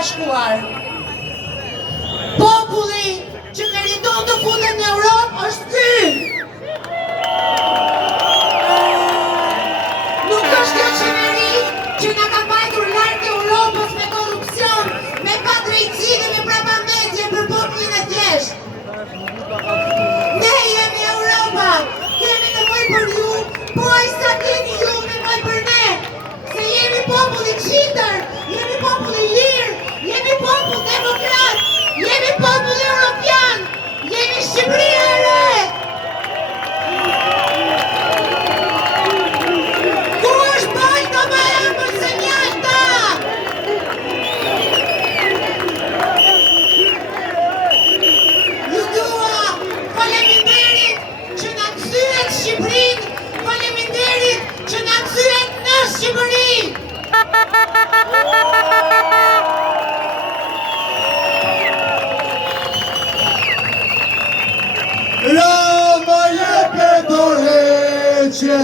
Bashkuar. Populli që meriton të futet në Europë është ky. Nuk është kjo qeveri që na ka mbajtur larg Europës me korrupsion, me padrejtësi dhe me prapamendje për popullin e thjeshtë. Ne jemi Europa, kemi nevojë për ju, po ai sa keni ju nevojë për ne. Se jemi popull i qitër, jemi popull i lirë, jemi popull demokrat, jemi popull europian, jemi Shqipëria e re. Ku është Bajdo Bajamë se mjafta? Ju dua faleminderit që na kthyet Shqipërinë, faleminderit që na kthyet në Shqipëri. Rama jepe dorëheqje